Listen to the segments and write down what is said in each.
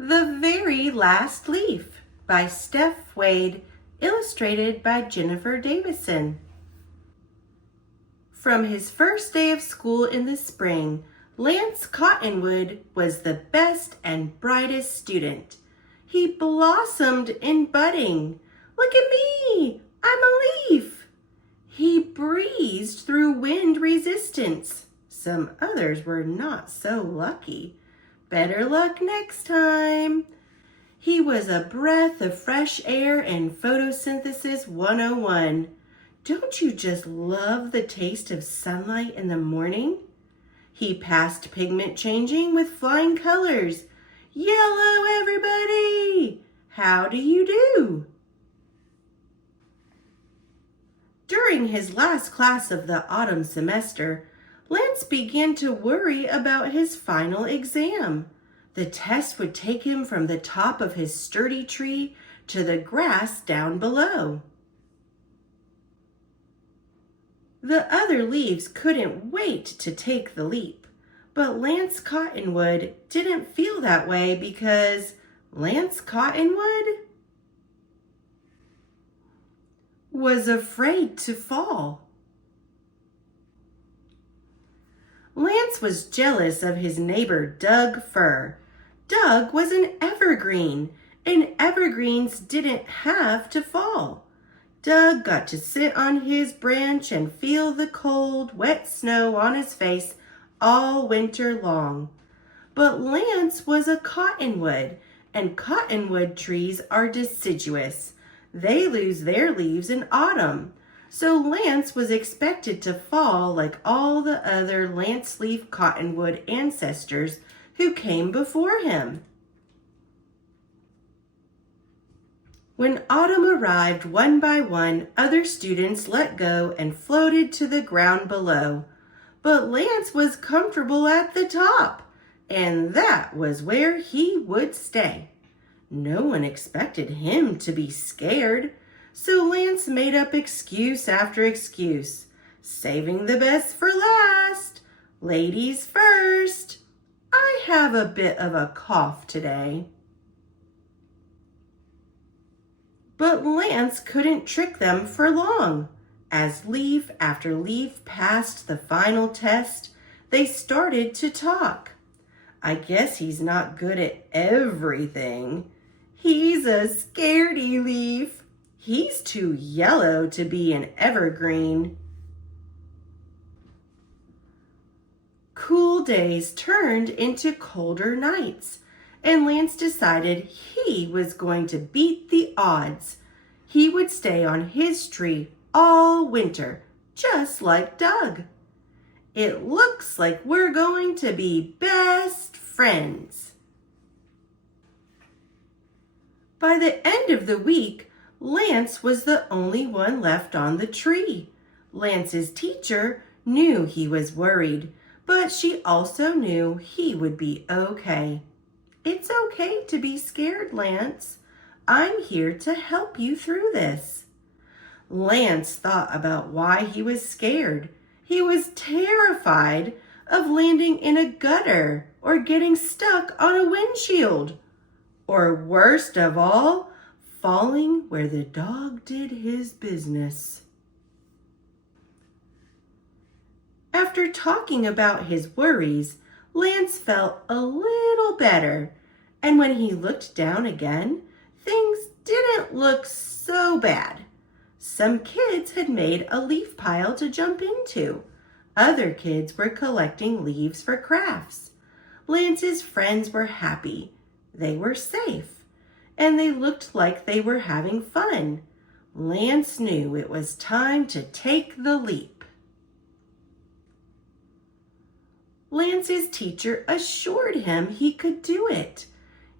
The Very Last Leaf by Stef Wade, illustrated by Jennifer Davison. From his first day of school in the spring, Lance Cottonwood was the best and brightest student. He blossomed in budding. Look at me, I'm a leaf. He breezed through wind resistance. Some others were not so lucky. Better luck next time. He was a breath of fresh air in Photosynthesis 101. Don't you just love the taste of sunlight in the morning? He passed pigment changing with flying colors. Yellow, everybody! How do you do? During his last class of the autumn semester, Lance began to worry about his final exam. The test would take him from the top of his sturdy tree to the grass down below. The other leaves couldn't wait to take the leap, but Lance Cottonwood didn't feel that way because Lance Cottonwood was afraid to fall. Lance was jealous of his neighbor Doug Fir. Doug was an evergreen, and evergreens didn't have to fall. Doug got to sit on his branch and feel the cold, wet snow on his face all winter long. But Lance was a cottonwood, and cottonwood trees are deciduous. They lose their leaves in autumn. So Lance was expected to fall like all the other lance leaf cottonwood ancestors who came before him. When autumn arrived, one by one, other students let go and floated to the ground below. But Lance was comfortable at the top, and that was where he would stay. No one expected him to be scared. So Lance made up excuse after excuse, saving the best for last. Ladies first. I have a bit of a cough today. But Lance couldn't trick them for long. As leaf after leaf passed the final test, they started to talk. I guess he's not good at everything. He's a scaredy leaf. He's too yellow to be an evergreen. Cool days turned into colder nights, and Lance decided he was going to beat the odds. He would stay on his tree all winter, just like Doug. It looks like we're going to be best friends. By the end of the week, Lance was the only one left on the tree. Lance's teacher knew he was worried, but she also knew he would be okay. It's okay to be scared, Lance. I'm here to help you through this. Lance thought about why he was scared. He was terrified of landing in a gutter or getting stuck on a windshield. Or worst of all, falling where the dog did his business. After talking about his worries, Lance felt a little better, and when he looked down again, things didn't look so bad. Some kids had made a leaf pile to jump into. Other kids were collecting leaves for crafts. Lance's friends were happy. They were safe. And they looked like they were having fun. Lance knew it was time to take the leap. Lance's teacher assured him he could do it.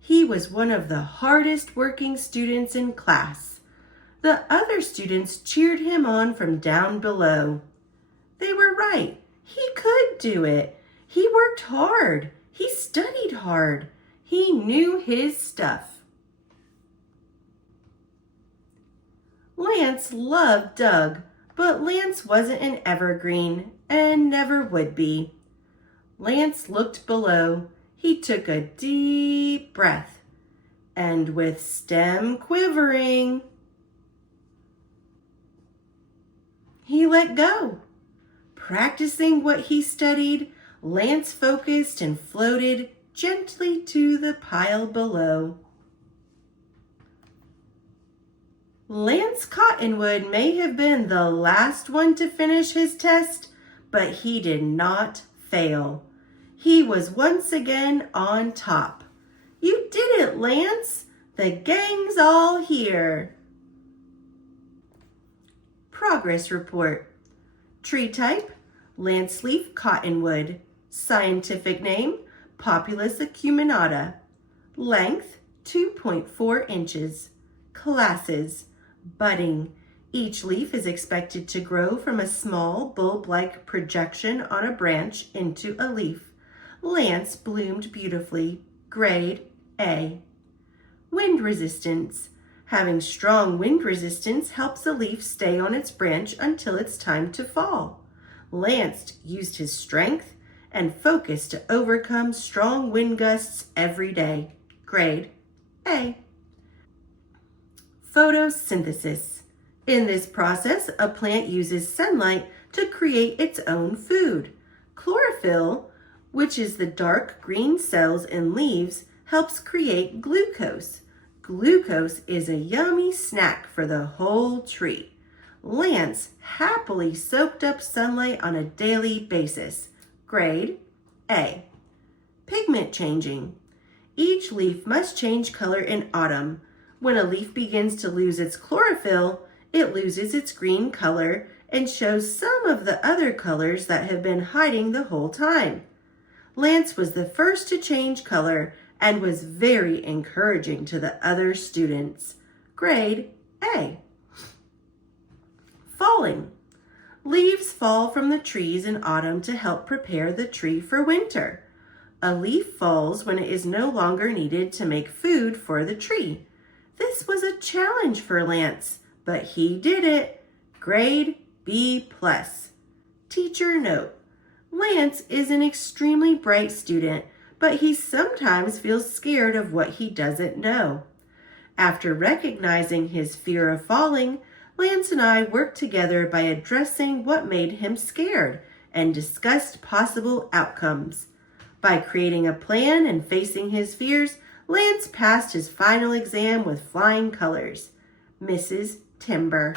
He was one of the hardest working students in class. The other students cheered him on from down below. They were right. He could do it. He worked hard. He studied hard. He knew his stuff. Lance loved Doug, but Lance wasn't an evergreen and never would be. Lance looked below. He took a deep breath. and with stem quivering, he let go. Practicing what he studied, Lance focused and floated gently to the pile below. Lance Cottonwood may have been the last one to finish his test, but he did not fail. He was once again on top. You did it, Lance! The gang's all here. Progress report. Tree type, lance leaf cottonwood. Scientific name, Populus acuminata. Length, 2.4 inches. Classes, budding. Each leaf is expected to grow from a small bulb-like projection on a branch into a leaf. Lance bloomed beautifully. Grade A. Wind resistance. Having strong wind resistance helps a leaf stay on its branch until it's time to fall. Lance used his strength and focus to overcome strong wind gusts every day. Grade A. Photosynthesis. In this process, a plant uses sunlight to create its own food. Chlorophyll, which is the dark green cells in leaves, helps create glucose. Glucose is a yummy snack for the whole tree. Lance happily soaked up sunlight on a daily basis. Grade A. Pigment changing. Each leaf must change color in autumn. When a leaf begins to lose its chlorophyll, it loses its green color and shows some of the other colors that have been hiding the whole time. Lance was the first to change color and was very encouraging to the other students. Grade A. Falling. Leaves fall from the trees in autumn to help prepare the tree for winter. A leaf falls when it is no longer needed to make food for the tree. This was a challenge for Lance, but he did it. Grade B+. Teacher note. Lance is an extremely bright student, but he sometimes feels scared of what he doesn't know. After recognizing his fear of falling, Lance and I worked together by addressing what made him scared and discussed possible outcomes. By creating a plan and facing his fears, Lance passed his final exam with flying colors. Mrs. Timber.